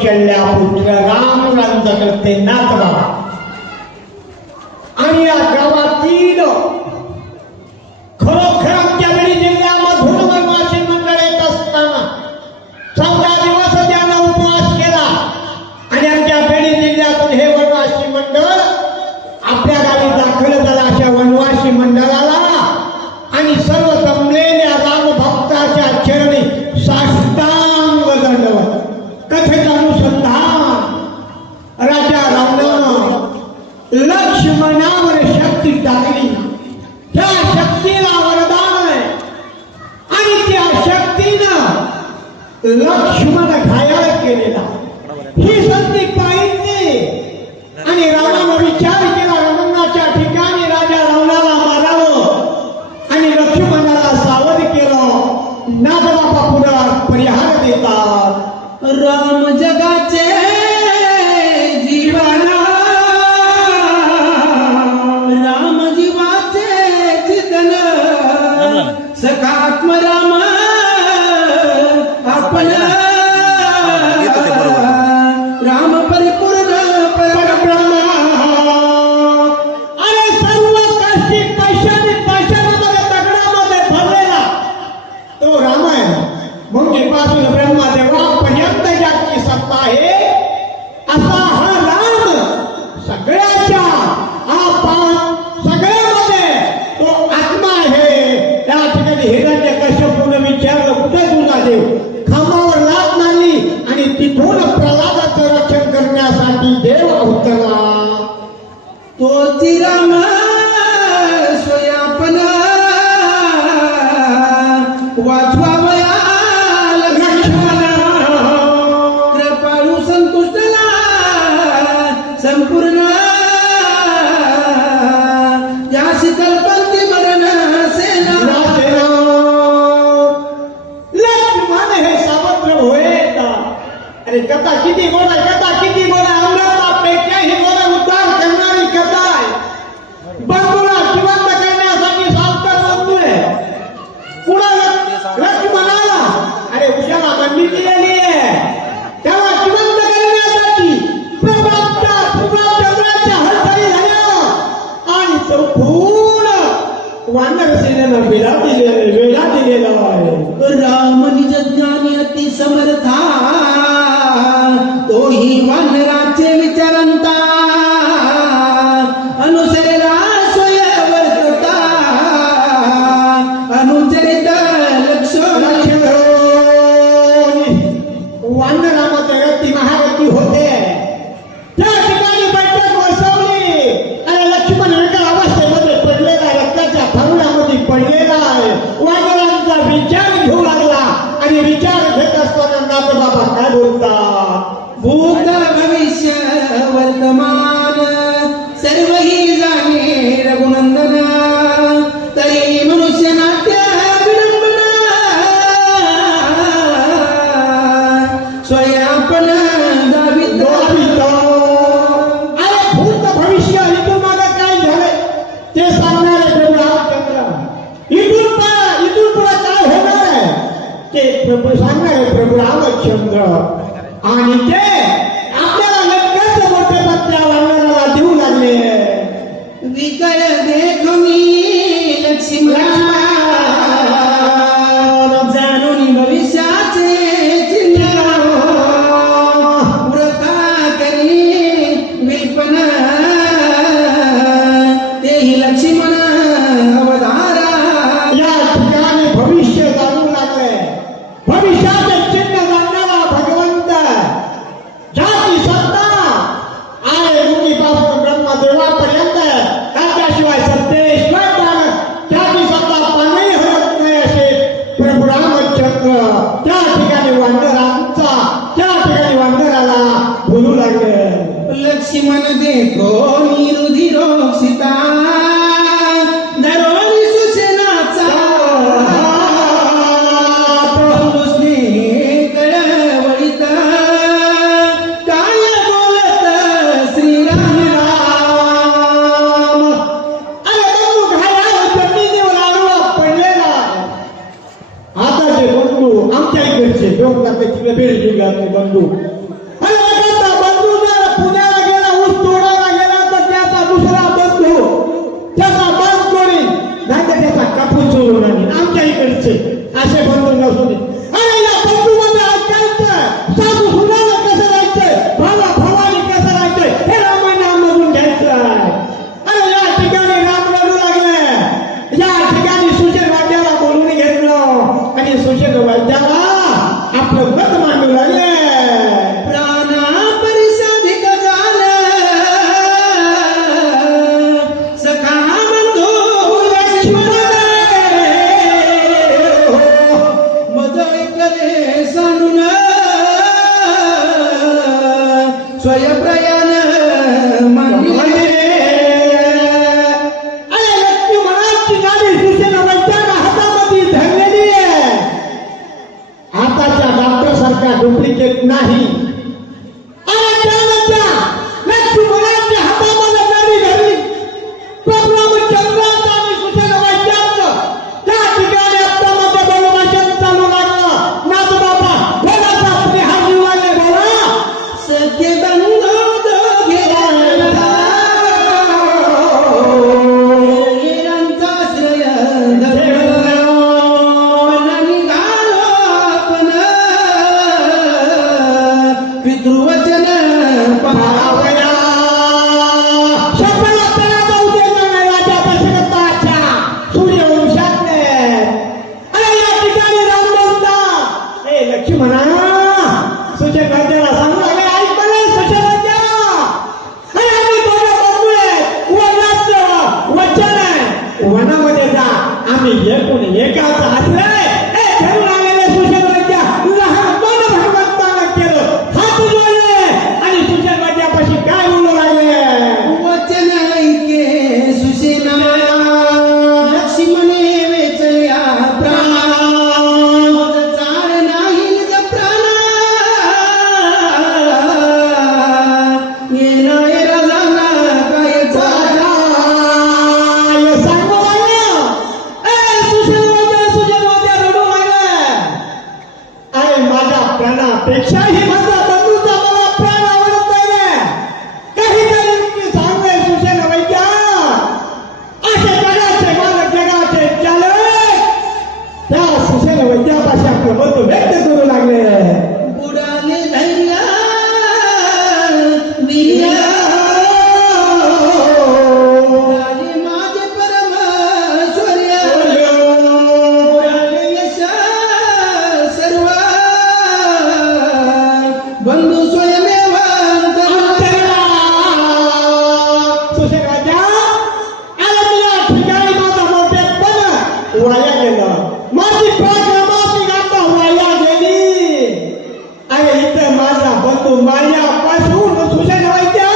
कौशल्या पुत्र राम रामचा करते नाथ बाबा. आणि या गावातील खरोखर आमच्या बीड जिल्ह्यामधून वनवासी मंडळ येत असताना 14 दिवस त्यानं उपवास केला आणि आमच्या बीड जिल्ह्यातून हे वनवासी मंडळ आपल्या गावी दाखल झाला. अशा वनवासी मंडळाला आणि सर्व जमलेल्या रामभक्ताच्या चरणी साष्टांग दंडवत. कथेचं अनुसंधान राजा रामनं लक्ष्मणावर शक्ती टाकली. त्या शक्तीला वरदान आहे आणि त्या शक्तीनं लक्ष्मण घायल केलेला. ही संधी पाहिली आणि रावणानं विचार केला रमणाच्या ठिकाणी राजा रावणाला मारावं आणि लक्ष्मणाला सावध केलं. नागबाबा पुढं परिहार देतात. राम जगाचे जीवन, राम जीवाचे चितन, सखात्म राम आपण, राम परिपूर्ण परब्रह्म. अरे सर्व कष्टी पैशामध्ये दगडामध्ये भरलेला तो रामायण मुंगीपासून ब्रह्मदेवापर्यंत ज्याची सत्ता आहे असा हा राम सगळ्याच्या सगळ्यामध्ये तो आत्मा आहे. त्या ठिकाणी हिरण्यकश्यपूने विचारलं कुठे तुझा देव? खांबावर लाथ मारली आणि तिथून प्रल्हादाचं रक्षण करण्यासाठी देव अवतरला. तोची राम स्वयापन वाचवावया लक्ष्मण, कृपाळू संतुष्टला संपूर्ण, यासी कल्पंती मरण सेना. लक्ष्मण हे सावत्र होय. अरे कथा किती गोड आहे, कथा किती गोड आहे. अमृतापेक्षाही गोड उद्धार करणारी कथा आहे. बंधूला जिवंत करण्यासाठी सावत्र बंधू आहे. पुढे लक्ष्मणाला अरे उशाला बंदी दिलेली आहे. त्याला जिवंत करण्यासाठी प्रभावचंद्राच्या हलचाली झाल्या आणि तो खूण वानर सेनेनं वेढा दिलेला आहे. राम निज ज्ञानी अति समर्था, तोही वानराचे विचारंता, अनुसरेला स्वयंवर्तता, अनुचरित लक्ष्मण. वानरामध्ये गती महागती होते. त्या ठिकाणी बैठक बसवली आणि लक्ष्मण एका अवस्थेमध्ये पडलेला आहे, रक्ताच्या थारुणामध्ये पडलेला आहे. वानरांचा विचार घेऊ लागला आणि विचार घेत असताना नाथ बाबा काय बोलतात? भूत भविष्य वर्तमान सर्वही जाणे रघुनंदन, तरी मनुष्य नाट्य विडंबना, स्वयापन दावित. अरे भूत भविष्य इथून मागे काय झालंय ते सांगणारे प्रभू रामचंद्र. इथून पुढे काय होणार आहे ते सांगणारे प्रभू रामचंद्र. आणि ते आपल्याला लगेच मोठे पत्त्या वानराला देऊ लागले. विकळ देखुनी लक्ष्मण, जाणून भविष्याचे चिन्ह, व्रता करी विल्पन, तेही लक्ष्मण अवधारा. या ठिकाणी भविष्य जाणू लागले. भविष्याचे चिन्ह जाणणारा भगवंत, ज्याची सत्ता आहे मुनीपासून ब्रह्मदेवापर्यंत, त्याच्याशिवाय सत्तेश्वर त्याची सत्ता पाणी हरत नाही असे प्रभू रामचंद्र त्या ठिकाणी वानराला बोलू लागले. लक्ष्मण देखो निरुधिरोक्षिता, धरोनी सुसेनाचा, कळवळीत काय बोलत श्रीराम. अरे बंधू घाया जमिनीवर आडवा पडलेला. आता जे बंधू आमच्या इकडचे डोंगरापैकी बीड जिल्ह्यातले बंधू, अरे प्रयाण मंदिरे. अरे लक्ष्मणाची नाडी सुसेनाबाईच्या हातामध्ये धरलेली आहे. आताच्या डॉक्टर सारखा डुप्लिकेट नाही. आणि त्यानंतर लक्ष्मणाच्या हातामध्ये नाडी धरली. प्रभू रामचंद्राचा आणि सुसेनाबाईच्या त्या ठिकाणी हातामध्ये बोलभाषण चालू लागलं. नाथबाबा बोलाचा स्नेहा जीवाने बोला. सखे बंधू दोघे वीरांचा श्रेय धर्म निघालो आपण पितृवचन पावला. शपथ आपल्याला उद्या नाही राजा दशरथाच्या सूर्यवंशातले. अरे या ठिकाणी राम बोलता. ए लक्ष्मणा सुशेनाबाईला सांगू लागले, ऐक मला सुशेनाबाई. अरे आम्ही दोघं बंधू आहे. वनाचं वचन आहे. वनामध्ये जा. आम्ही एकूण एकाचा आश्रय. ए धरून आलेले सुशेनाबाईच्या लहान दोन भगवंताला केलं. हात जोडले आणि सुशेनाबाईपाशी काय बोलू लागले. वचन ऐके सुसेना लक्ष्मणे वेचल्या प्राण चार नाही निज प्राण येणाय राजाना काय चाला काय सांगू लागले. ए सुशेनाबाई रडू लागले. अरे माझ्या प्राणापेक्षाही माझा बंधूचा मला प्राण आवडत आहे. काहीतरी मी सांगले सुशेनाबाईच्या. असे जगाचे मालक जगाचे चालक त्या सुशेनाबाईच्या भाषा प्रबंध व्यक्त करू लागले. बुडाले धैर्य वीर्य बुडाले माझे परमेश्वर्य बुडाले यश सर्व बंधू स्वयमेव सुशेनाबाईच्या आला तुला ठिकाणी माझा मोठेपण वाया गेलं. माझी पराक्रमाची गाथा वाया गेली. अरे इथं माझा बंधू माझ्यापासून सुशेनाबाईच्या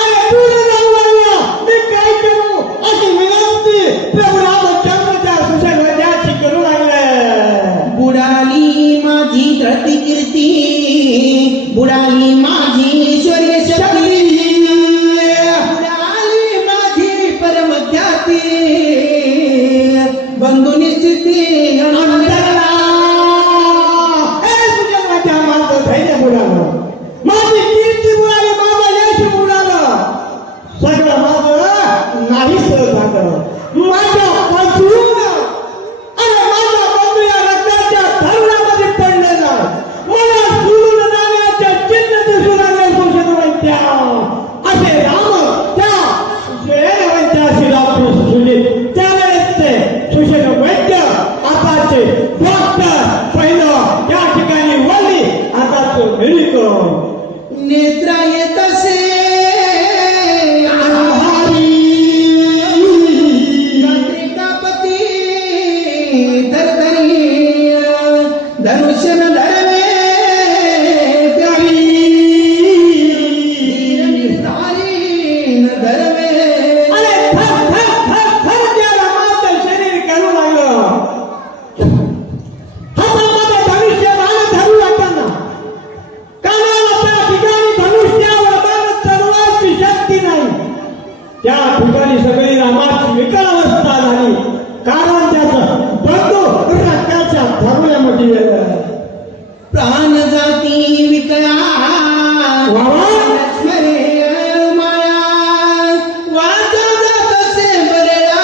अरे दूर जाऊ लागला. मी काय करू अशी विनंती प्रभू रामचंद्रच्या सुशेनाबाईची करू लागले. बुडाली माझी धरती कीर्ती बुडाली माझी ऐश्वर्य शक्ती बुडाली माझी परम ख्याती बंधू निश्चिती अंतरला. ए सुशेनाबाईच्या माझं धैर्य बुडालं. माझी कीर्ती बुडाली. माझं यश बुडालं. सगळं माझं नाहीस झालं. माझ्यापासून अरे माझा बंधू या रक्ताच्या धरणामध्ये पडलेला. मला सोडून जाण्याचे चिन्ह दिसू लागले सुशेनाबाईच्या. असे राम त्या सुशेनाबाईच्या शिरापूर सुले त्यावेळेस ते सुशेनाबाईच्या आताचे डॉक्टर पहिलं त्या ठिकाणी वळली. आताचं मेडिकल नेत्रा येत असे कापती धरधरी धनुष्य न धरवे प्यारी निर्धारी न धरवे अरे थर थर थर थर त्या रामाचं शरीर करू लागलं. हातामध्ये धनुष्य बाण धरू लागताना कानाला त्या ठिकाणी धनुष्यावर बाण चढवायची शक्ती नाही. त्या ठिकाणी सगळी रामाची विकल अवस्था झाली. कारण त्याचं बंधू रक्ताच्या धरण्यामध्ये गेलं. प्राण जाती विकला वावा. लक्ष्मणे माया वाचा जात असे बरेला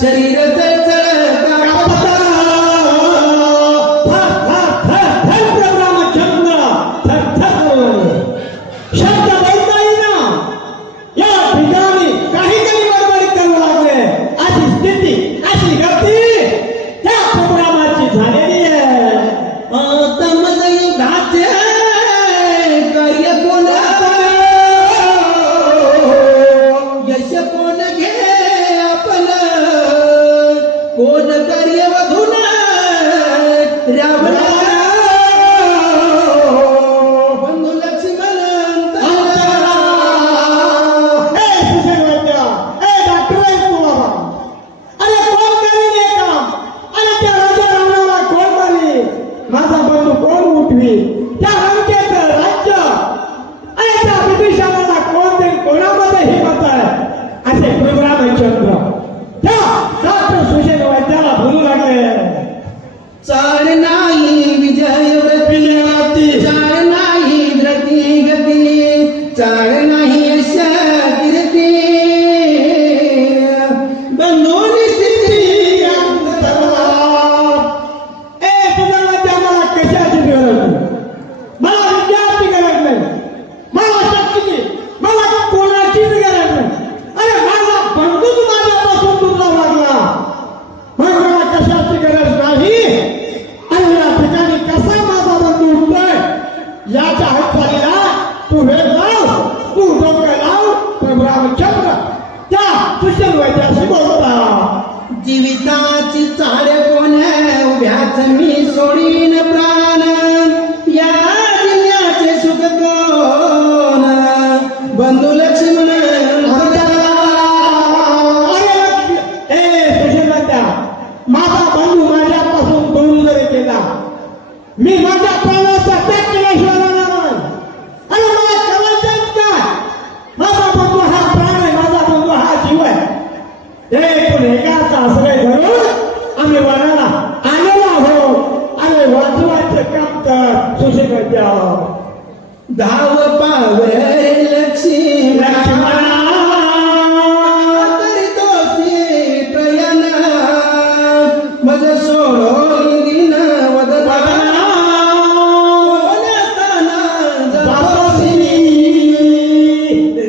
शरीर चळचळ कापत. थर थर थर थर प्रभू रामचंद्र थर थर करू लागले. शब्द बोलता येईना. या ठिकाणी काहीतरी बडबड करू लागले. अशी स्थिती अशी गती त्या प्रभू रामाची झाली. चाळ नाही अशा कीर्ती बंधूनी स्थिती अंतरला. ए तुझ्या मला कशाची गरज नाही, मला विद्यार्थी गरज नाही, मला शक्तीची, मला कोणाचीच गरज नाही. अरे माझा बंधूच माझ्यापासून दूर लागला, मग मला कशाची गरज नाही. आणि या ठिकाणी कसा माझा बंधू उठतोय याच्या हातचालीला तू वेळ लाव, तू डोकं लाव. प्रभू रामचंद्र त्या कुशल वैद्याशी बोलता. जीविताची चाळ कोण्या उभ्याच मी सोडीन प्राण या जिल्ह्याचे सुख कोण बंधू लक्ष्मण माझा बंधू माझ्यापासून दूर जरी केला, मी माझ्या प्राणाचा त्याग केल्याशिवाय राहणार नाही. आणि मला करायचंच काय? माझा बंधू हा प्राण आहे, माझा बंधू हा जीव आहे. एकूण एकाचा आश्रय धरून आम्ही वनाला आलेलो आहोत. अरे वाचवायचं काम तर सुशिकत धाव पावर लक्ष्मण करीतोसी प्रयाण मज सोडून दिन वदना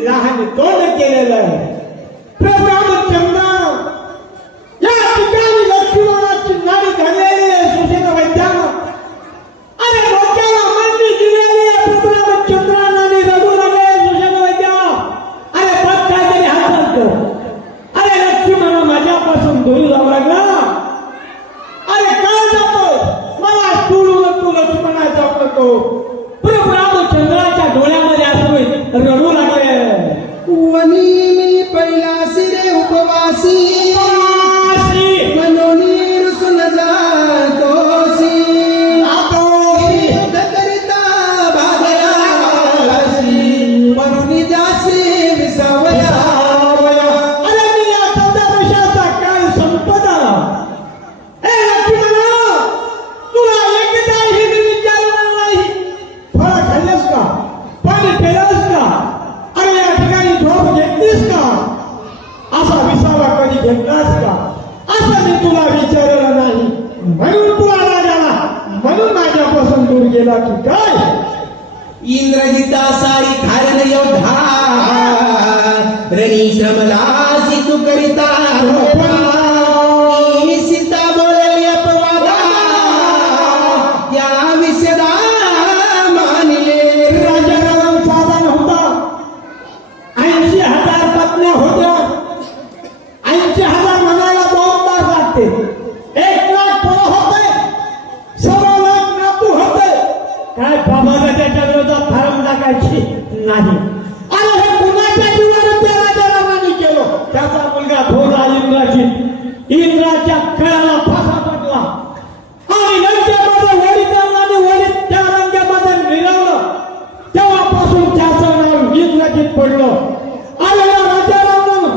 लहान तोंड केलेलं आहे. प्रभू रामचंद्र या ठिकाणी लक्ष्मणाची नाडी घाललेली आहे सुशिक वैद्यानं. अरे डोक्याला मांडी दिलेली आहे प्रभू रामचंद्रांना आणि रडू लागले सुशिक वैद्या. अरे बघ काहीतरी हात. अरे लक्ष्मण माझ्यापासून दूर जाऊ लागला. अरे काय जातो मला सोडून तू लक्ष्मणा जाऊ नको. प्रभू रामचंद्राच्या डोळ्यामध्ये असून रडू लागले. वनी मी पहिला सिरे उपवासी मनोनी रुसून जातोसी युद्ध करिता भागयासी वरुणी जासी विसावया. अरे मी या 14 वर्षाचा काळ संपदा. ए लक्ष्मणा, तुला एकदाही मी विचारलं नाही, फळ खाल्लंस का, पाणी पिलंस का, अरे या ठिकाणी झोप घेतलीस का, असा विसावा कधी घेतलास का, असं मी तुला विचारलं नाही. म्हणून तुला राजाला म्हणून माझ्यापासून दूर गेला की काय. इंद्रजिता सारी धारण योद्धा रणी श्रमला तू करिता सीता बोलली अपवादा या विषदा मानले. राजाला साधन होता, 80,000 पत्न्या होत्या, 80,000 म्हणायला 2 तास लागते. 1 लाख पोरं होते, 1.25 लाख नातू होते. काय बाबाला त्याच्या विरोधात फारम टाकायची नाही. अरे हे कुणाच्या जीवावर त्या राजाला मान्य केलं. त्याचा मुलगा थोरला इंद्राच्या खेळाला फासा पडला आणि लंकेमध्ये वडिलांनी वडील त्या रंगामध्ये मिळवलं. तेव्हापासून त्याचं नाव इंद्रजित पडलं. आणि या राजाला म्हणून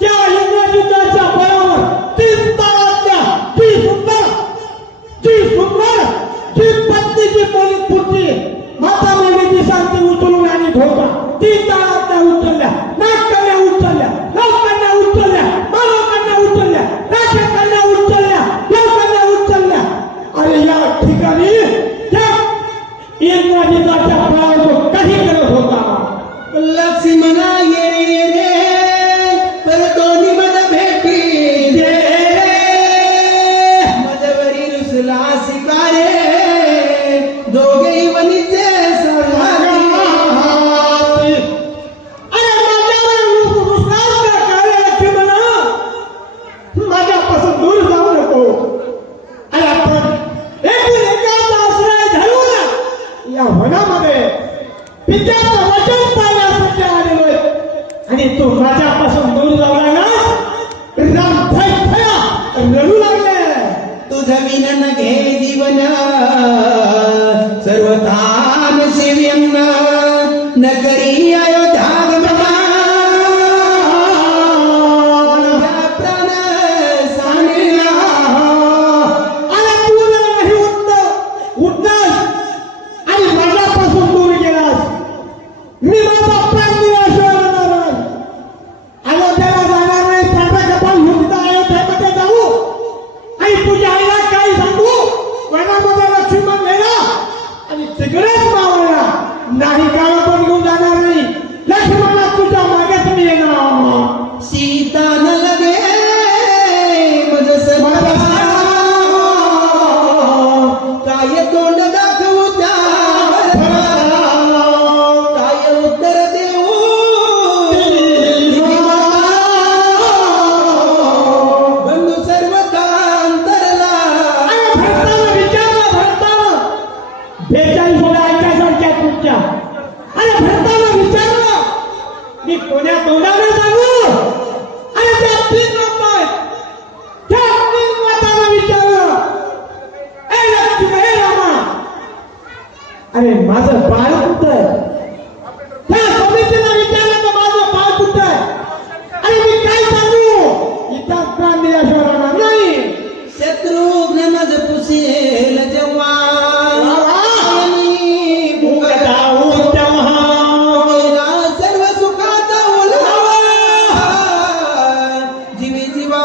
त्या इंद्रजिताच्या बळावर 3 तारातल्या जी पत्नीची पोलीस पुरती माता मुलीची शांती उचलून आणि धोका 3 तारातल्या उचलल्या, नागकन्या उचलल्या, नवकन्या उचलल्या, मानवकन्या उचलल्या, राजकन्या उचलल्या, देवकन्या उचलल्या. अरे या ठिकाणी त्या इंद्रजिताच्या बळावर तो काही करत होता. लक्ष्मणा ये रे पर दोन्ही मन भेटी दे मजवरी रुसला शिकारे दोघे वनीचे सहभागी. अरे माझ्यावर रुसलास का काय लक्ष्मणा? माझ्यापासून दूर जाऊ नको. अरे आपण एकूण एकाचा आश्रय धरून या वनामध्ये पित्याचं वचन पाळण्यासाठी आलेलोय. आणि तू माझ्यापासून दूर जाऊ लागलास. राम थया रडू लागले. तुझं विनन घे जीवन सर्वधाम सेव्यम नगरी अयोध्या प्राण सांगितला. अरे तू जर नाही उठलास आणि माझ्यापासून दूर गेलास, मी माझा काही काळ पण घेऊन जाणार नाही. लक्ष्मणा तुझ्या मागेच मी येणार. सीता न लगे मज सदा काय तोंड दाखवू त्यावर काय उत्तर देऊ बंधू सर्व कांतरला. भरताना विचारलं भरताना 42 सोळा ऐकायसारख्या तुमच्या. अरे भरताना विचारलं मी कोण्या तोंडाने सांगू. अरे त्या 3 लोक आहेत. त्या 3 लोकांना विचारलं ए लक्ष्मण हे रामा अरे माझं बाळ कुठं. त्या समितीला विचारलं तर माझं बाळ कुठं. अरे मी काय सांगू. इथं प्राण दिल्याशिवाय राहणार नाही. शत्रुघ्न मज पुसेल जेव्हा गेला सर्व सुखाचा ओलावा जीवी जीवा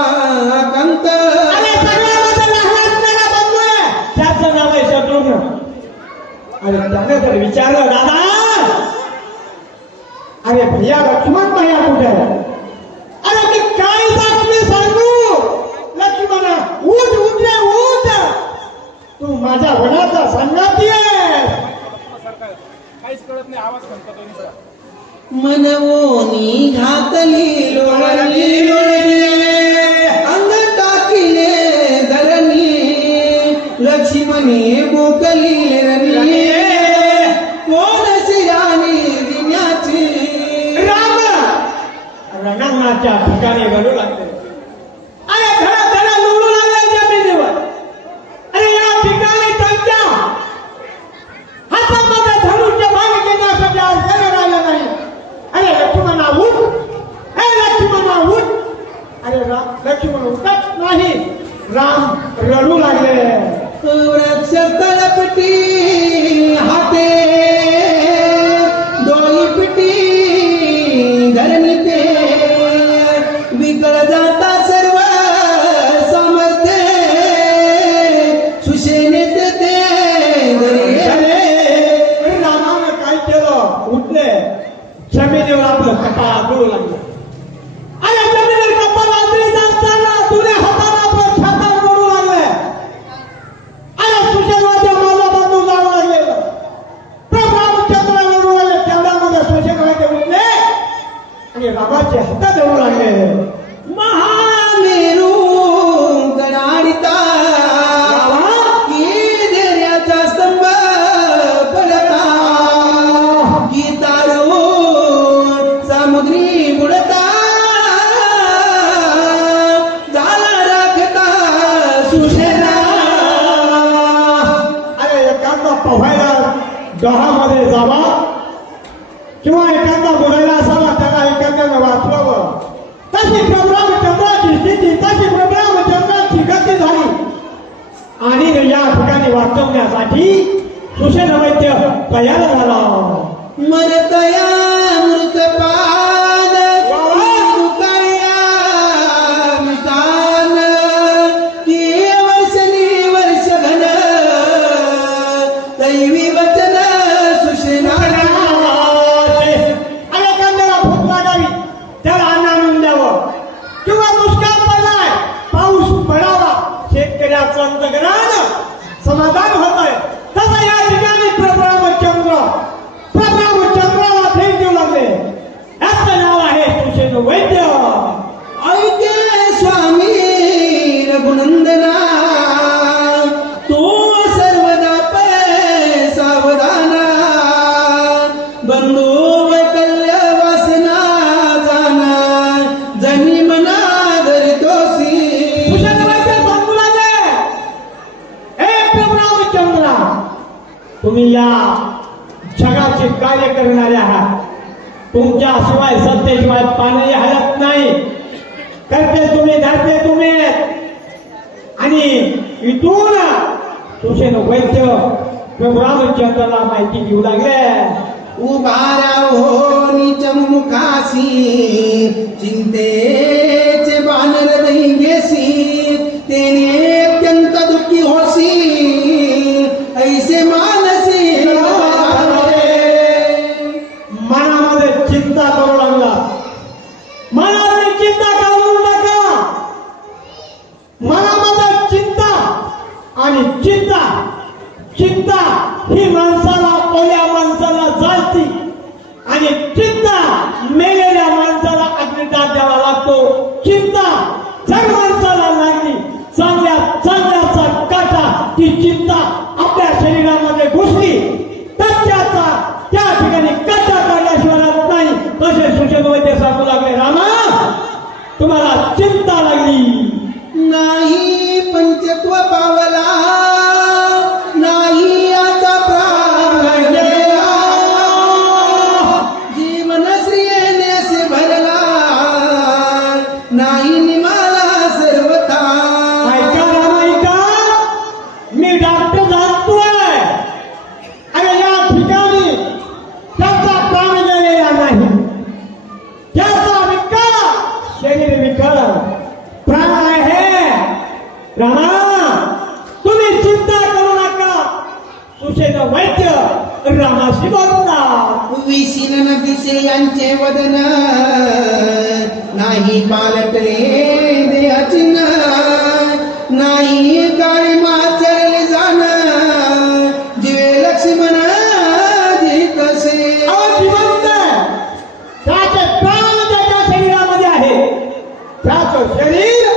कंत. अरे सगळ्यामध्ये लहान मेला बंधू आहे. त्याचं नाव आहे शत्रुघ्न. अरे त्याने तर विचारलं दादा अरे भैया लक्ष्मण भैया कुठे आहे. अरे मी काय बातमी सांगू. लक्ष्मणा उठ उठ रे उठ. तू माझ्या वडाचा संगाती आहे. काहीच कळत नाही आवाज खणतो नुसता. मनवोनी घातली लोळणी अंग टाकिले धरणी लक्ष्मणी मोकली रणी कोण शिराणी दिन्याची. राम रणांगणाच्या ठिकाणी घडू लागले. अरे धडा धडा लुडू लागले जमिनीवर. अरे या ठिकाणी त्यांच्या हातामध्ये धनुष्य भाग घेण्यासाठी अडचण राहिलं नाही. अरे लक्ष्मणा उठ. हे लक्ष्मणा उठ. अरे लक्ष्मण उठत नाही. राम रडू लागले. वृक्ष तळपटी हाते डोळी पिटी धरणी ते विकळ जाता सर्व सामर्थ्य सुशेनेत ते घरी. अरे रामानं काय केलं. उठले जमिनीवर आपलं कपाळ आदळू लागलं. अरे जमिनीवर कपाळ आदळीत असताना तुझ्या हाताला आपलं छातार करू लागले. अरे सुशेनवाच्या माझा बंधू जाऊ लागले. रामचंद्र रडू लागले. तेवढ्यामध्ये सुशेनवाचे उठले आणि रामाचे हात धरू लागले. महामेरू गडाडिता की धैर्याचा स्तंभ पडता की तारू समुद्री बुडता झाला राखता सुशेना. अरे एखादा पोहायला डोहामध्ये जावा किंवा एखादा बुडायला असावा त्याला एखाद्यानं वाचवावं. तशी प्रभुरामचंद्राची स्थिती तशी प्रभुरामचंद्राची गती झाली आणि या ठिकाणी वाचवण्यासाठी सुशेन वैद्य तयार झाला. मरतया मृतपाद दुकाया मितान की वर्षनी वर्ष घन दैवी वचन सुशेना. अरे एखाद्याला भूक लागावी त्याला अन्न आणून द्यावं किंवा दुष्काळ पडलाय पाऊस पडावा शेतकऱ्याचं अंतग्राण समाधान होत आहे. तसं या ठिकाणी प्रभू रामचंद्राला भेट देऊ लागले. याचं नाव आहे सुशेन वैद्य. ऐके स्वामी रघुनंदना तो सर्वदा पै सावधाना बंधू वैकल्य वासना जाना जनी मना धरितोसी. सुशेन वैद्य सांगू लागले हे प्रभू रामचंद्रा तुम्ही या जगाचे कार्य करणारे आहात. तुमच्याशिवाय सत्तेशिवाय पाणी हलत नाही. करते तुम्ही धरते तुम्ही. आणि इथून सुशेन वैद्य प्रभू रामचंद्राला माहिती देऊ लागले. उभारा हो नीच मुखासी चिंतेचे बानर दही घेसी तेने अत्यंत दुःखी होसी ऐसे मानसी आणि चिंता मेलेल्या माणसाला अग्निदान द्यावा लागतो. चिंता जर माणसाला लागली चांगल्या चांगल्याचा काटा ती चिंता आपल्या शरीरामध्ये घुसली तर त्या ठिकाणी काटा काढल्याशिवाय राहत नाही. तसे सुषेण वैद्य सांगू लागले, रामा तुम्हाला चिंता लागली नाही पंचत्व पावला, नाही आता प्राण गेला, जीवन श्रीयेने से भरला, नाही निमाला सर्वथा. ऐका रामा ऐका, मी डॉक्टर जाणतोय. अरे या ठिकाणी त्याचा प्राण गेलेला नाही, त्याचा विकार शरीर विकार प्राण आहे. रामा तुम्ही चिंता करू नका. सुषेण वैद्य रामाशी बोलतात. विशीन दिसे यांचे वदन, नाही पालटले देहाची नाही काळी माचरले जाण, जीवे लक्ष्मण जी कसे. जिवंत त्याचे प्राण त्याच्या शरीरामध्ये आहे. त्याचं शरीर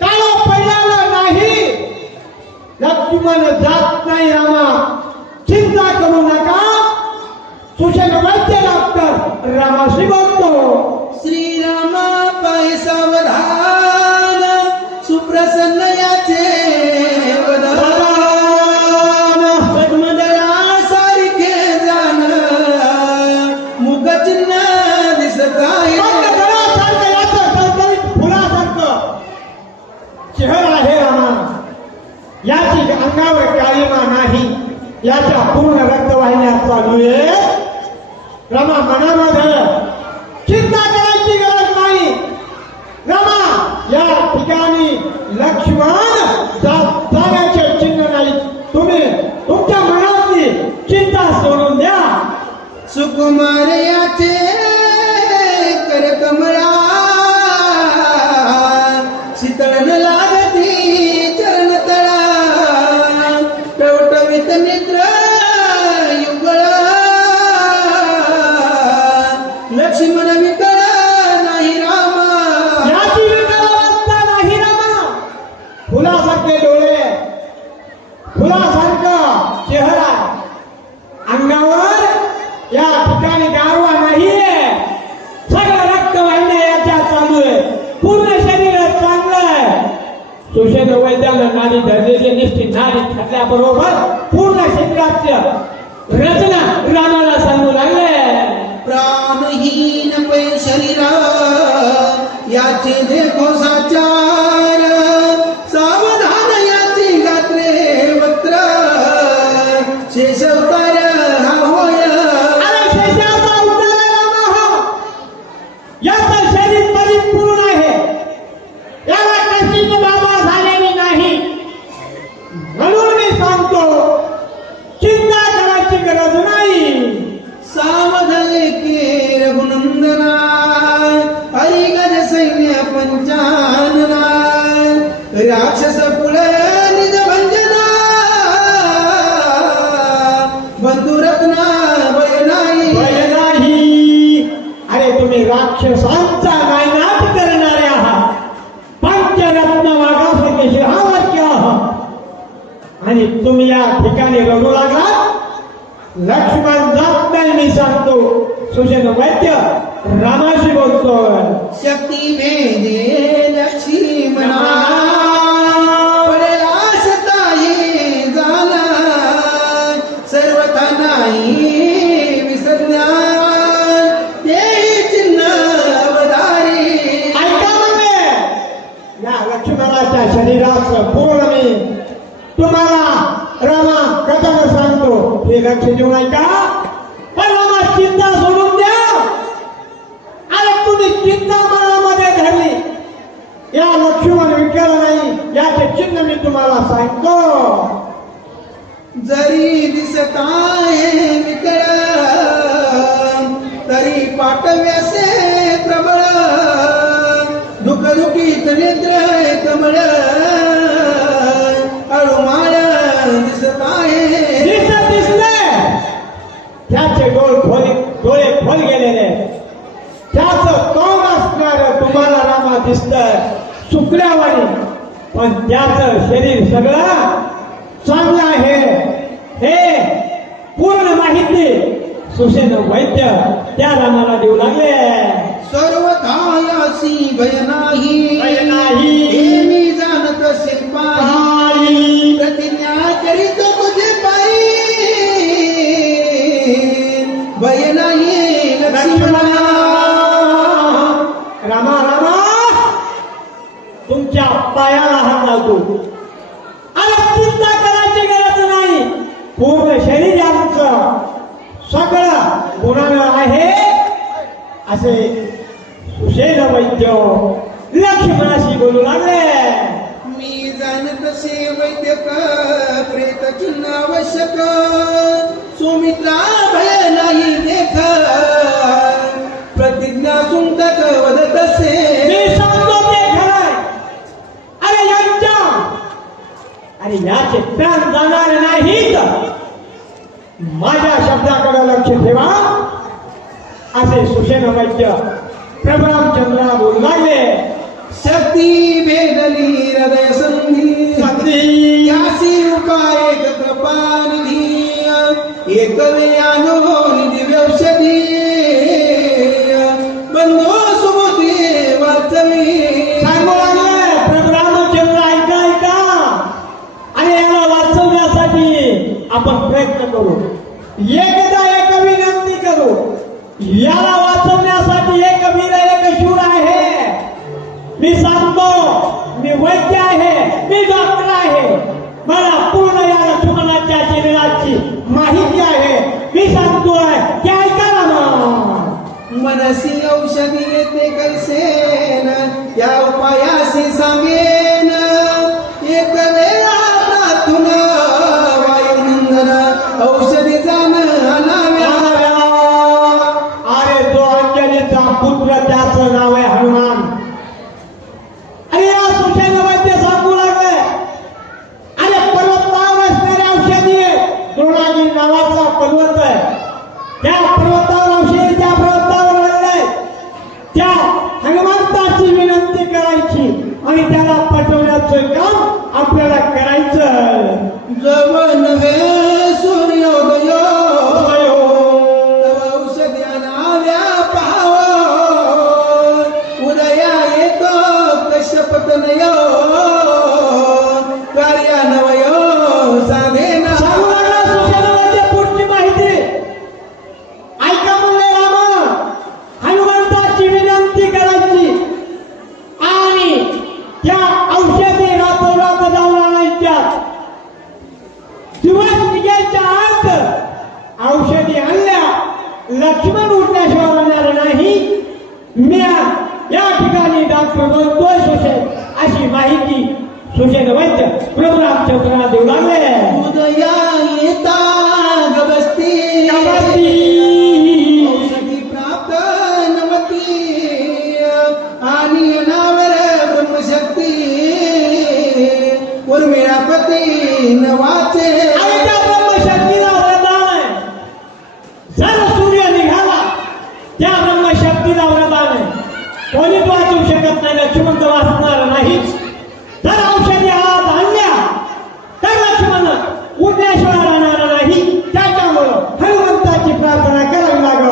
काळं पडलेलं नाही. लक्ष्मण जात नाही. रामा चिंता करू नका. सुषेण वैद्य डॉक्टर रामाशी बोलतो. श्रीराम पाय सावधान, सुप्रसन्न याचे वदन, पद्मदळा सारखे जाण, मुखचिन्ह दिसत आहे. फुलासारखं याचं टवटवीत फुलासारखं चेहरा आहे. रामा याची अंगावर काळीमा नाही. याच्या पूर्ण रक्तवाहिन्या चालू आहे. रमा मनामध्ये चिंता करायची गरज नाही. रमा या ठिकाणी लक्ष्मण जाण्याचे चिन्ह नाही. तुम्ही तुमच्या मनातली चिंता सोडून द्या. सुकुमार याचे कर कमळा, शीतळ न लागती चरण तळा, टवटवीत निद्र युगळ, लक्ष्मण विकळ नाही रामा. याची विकलावस्था नाही. रामा फुलासारखे डोळे, फुलासारखं चेहरा, अंगावर या ठिकाणी गारवा नाहीये. सगळं रक्तवाहिन्या याच्या चालू आहे. पूर्ण शरीर चांगलं आहे. सुषेण वैद्यानं नाडी धरलेली निश्चित नाडी ठरल्याबरोबर पूर्ण शरीराचं रचना रामाला सांगू लागले. प्राणहीन पै शरीरा याचे देखो साचार, सावधान याची गात्रे वक्त्र, शेष अवतार हा होय. अरे शेषाचा उद्धार आहे रामा हा. याचं शरीर परिपूर्ण आहे. याला कशीच बाबा झालेली नाही. म्हणून मी सांगतो चिंता करायची गरज नाही. सावधले के रघुनंदना, हरिगज सैन्य पंचानना, राक्षस कुळ निज भंजना, बंधुरत्ना भय नाही. भय नाही. अरे तुम्ही राक्षसांचा नायनाट करणारे आहात. पंचरत्न वाघासारखे शहावाक्य आहात. आणि तुम्ही या ठिकाणी रडू लागला. लक्ष्मण जात नाही मी सांगतो. सुषेण वैद्य रामाशी बोलतोय. शक्ती भेदे लक्ष्मणा, पडेला सताये झाला, सर्वथा नाही विसरल्या, ते चिन्ह अवधारी. ऐका म्हणजे या लक्ष्मणाच्या शरीराचं पूर्ण मी तुम्हाला रामा कथन सांगतो. हे लक्ष देऊन ऐका. पण रामा चिंता सोडून द्या. अरे तुम्ही चिंता मनामध्ये धरली. या लक्ष्मण विकल नाही याचे चिन्ह मी तुम्हाला सांगतो. जरी दिसत आहे विकळ, तरी पाठव्यासे प्रबळ, दुःख दुःखीत नेत्र कमळ, अळुमाळ दिसत आहे. दिसले त्याचे डोळे दिसतंय सुकल्यावानी, पण त्याचं शरीर सगळं चांगलं आहे हे पूर्ण माहिती सुसेन वैद्य त्या रामाला देऊ लागले. सर्वथायासी भय नाही, भय नाही. हे मी जाणत असे पाही, प्रतिज्ञा करीत तुझे पायी, भय नाही लक्ष्मणा. रामा रामा तुमच्या पायाला हात लावतो. अरे चिंता करायची गरज नाही, पूर्ण शरीर आमचं सगळं गुणानं आहे असे सुषेण वैद्य लक्ष्मणाशी बोलू लागले. मी जाणत असे वैद्यक प्रेत चिन्ह आवश्यक, सुमित्रा भय नाही देख, प्रतिज्ञा सुंदक वदत असे. मी सांगतो ते खरंय. अरे याचे प्राण जाणार नाहीत. माझ्या शब्दाकडे लक्ष ठेवा असे सुषेण वैद्य प्रभू रामचंद्र बोलू लागले. शक्ती भेदली हृदय संधी, यासी उपाय कृपानिधी, एक वेयानो दिव्य औषधी, बंधो सुबुद्धी वाचवी. सांगू लागले प्रभू रामचंद्र ऐका ऐका. आणि याला वाचवण्यासाठी आपण प्रयत्न करू. एकदा एक विनंती करू. याला वाचवण्यासाठी एक वीर एक शूर आहे. मी सांगतो मी वैद्य आहे, मी डॉक्टर आहे. मला पूर्ण या लक्ष्मणाच्या शरीराची माहिती आहे. मी सांगतोय की ऐका ना. मनसी औषधी येते कैसेन, या उपायासी सांगेन. एक वेळा प्रार्थून वायुनंदन औषधी जाण हलाव्या. अरे जो अंजलीचा पुत्र त्याचं नाव आहे हनुमान. अरे या सुषेण वैद्य सांगू लागले. अरे पर्वतावर असणारे औषधी द्रोणागिरी नावाचा पर्वत आहे. त्या पर्वतावर औषधी त्या पर्वतावर आणलंय. त्या हनुमंताची विनंती करायची आणि त्याला पटवण्याचं काम आपल्याला करायचं. जवळ नव्हे सूर्योदय, औषधी अनाव्या पाहाव. उदया येतो कश्यपतनय, कार्यान्वय साधेना. सांगू लागला सुषेण वैद्य पुढची माहिती. ऐका म्हणले रामा. हनुमंताची विनंती करायची आणि त्या औषधी रातोरात जाऊन आणायच्या. दिवस निघायच्या आत औषधी आणल्या. लक्ष्मण उठल्याशिवाय होणार नाही. म्या या ठिकाणी डॉक्टर बनतोय सुषेण अशी माहिती सुषेण वैद्य प्रभू रामचंद्राला देऊ लागले. उदया येता गबस्ती, औषधी प्राप्त नवती, आणि अनावर ब्रह्मशक्ती, उर्मिळापती नवाचे. आणि त्या ब्रह्मशक्तीला वरदान आहे. जर सूर्य निघाला त्या ब्रह्मशक्तीला वरदान आहे. कोणीच वाचू शकत नाही. लक्ष्मण तर वाचणार नाहीच. जर औषधी आत आणल्या तर लक्ष्मण उठल्याशिवाय राहणार नाही. त्याच्यामुळं हनुमंताची प्रार्थना करावी लागल.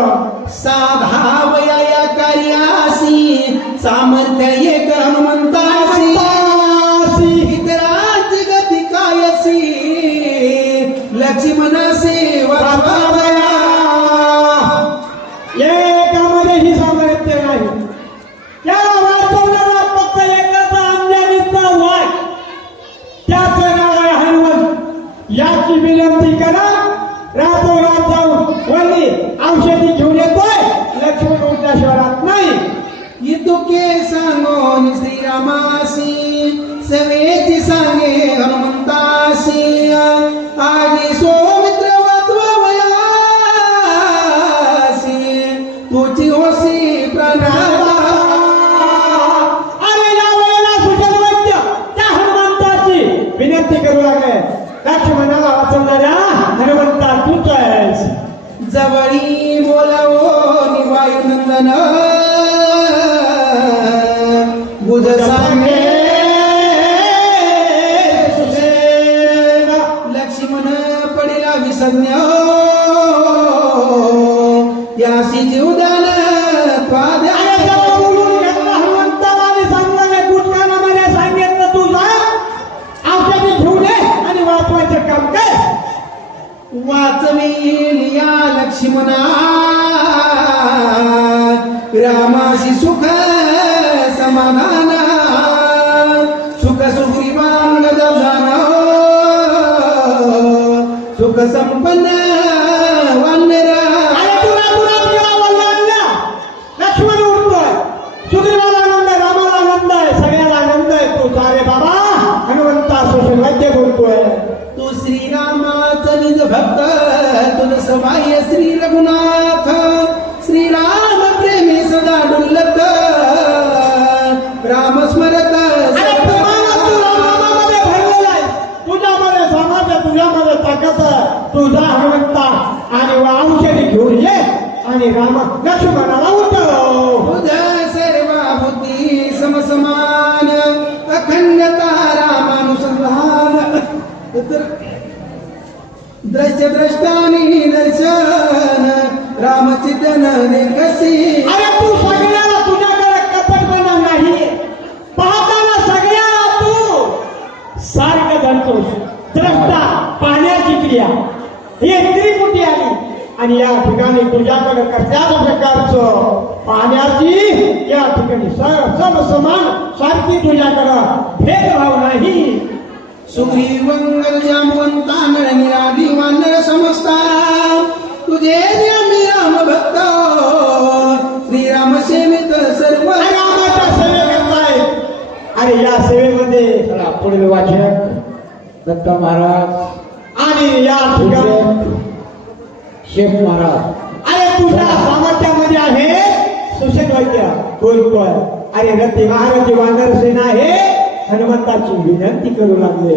साधावया या कार्यासी, सामर्थ्य एक हनुमंतासी. इतरांची गती कायसी, लक्ष्मणासी वाचवावया. एकामध्येही सामर्थ्य नाही. त्याला वाचवणारा फक्त एकाचा अंजनीचा वाय. त्याचं नाव आहे हनुमंत. याची विनंती करा. रातोरात जाऊन वल्ली औषधी घेऊन येतोय. लक्ष्मण उठल्याशिवाय राहत नाही. इतुके सांगोन श्रीरामासी, सवेची सांगे हनुमंतासी. आजी सौमित्र वाचवावयासी, तुझी होसी प्राणाला. अरे या वेळेला सुषेण वैद्य त्या हनुमंताची विनंती करू लागले. लक्ष्मणाला वाचवणाऱ्या हनुमंता तूच आहेस. जवळी बोलावो निवायुनंदन, तुझ सांगे सुसेन लक्ष्मण पडिला विसज्ञ यासी जीवदान त्वाद्या अरे जेव्हा बोलून घेतला हनुमंताला आणि सांगितलं नाही, कुठल्यानं मला सांगितलं तू जा औषधी घेऊन ये आणि वाचवायचं काम कर. वाचवील या लक्ष्मणा रामाशी सुख समाधान सुख सुग्रीवांग जाण सुख संपन्न वानरा अरे तुला तुला वल्लांना लक्ष्मण उठतोय, सुग्रीवाला आनंद आहे, रामाला आनंद आहे, सगळ्याला आनंद आहे. तू सारे बाबा हनुमंता सुसंवाद्य बोलतोय. तू श्रीरामाचा निज भक्त तुझ समाय श्री रघुनाथ श्रीराम प्रेमी सदा डुलत राम स्मरत अरे तू रामामध्ये भरलेला आहे, तुझ्यामध्ये सामर्थ्य, तुझ्यामध्ये ताकद, तुझा हनुमंता आणि औषधी घेऊन ये आणि राम लक्ष्मणाला उठव. तुझ सर्वाभूती समसमान अखंडता रामानुसंधान द्रश्य द्रष्टानी दर्शन रामचितन कशी अरे तू सगळ्याला तुझ्याकडे कपटपणा नाही, पाहताना सगळ्याला तू सारखं धरतोस. द्रष्टा पाण्याची क्रिया ही त्रिपुटी आली आणि या ठिकाणी तुझ्याकडे कसल्याच प्रकारचं पाण्याची या ठिकाणी सम समान सारखी तुझ्याकडं भेदभाव नाही. सुग्रीवंगर जामवंतांगळ निराधी वानर समजता तुझे मी राम भक्त श्रीराम सेवित सर्व आणि रामाच्या सेवेकरता आहे. अरे या सेवेमध्ये चला पुढील वाचक दत्त महाराज आणि या ठिकाणी शेख महाराज. अरे तुझ्या सामर्थ्यामध्ये आहे सुषेण वैद्य बोलतोय. अरे रती महाराजी वानर सेना आहे हनुमंताची विनंती करू लागले.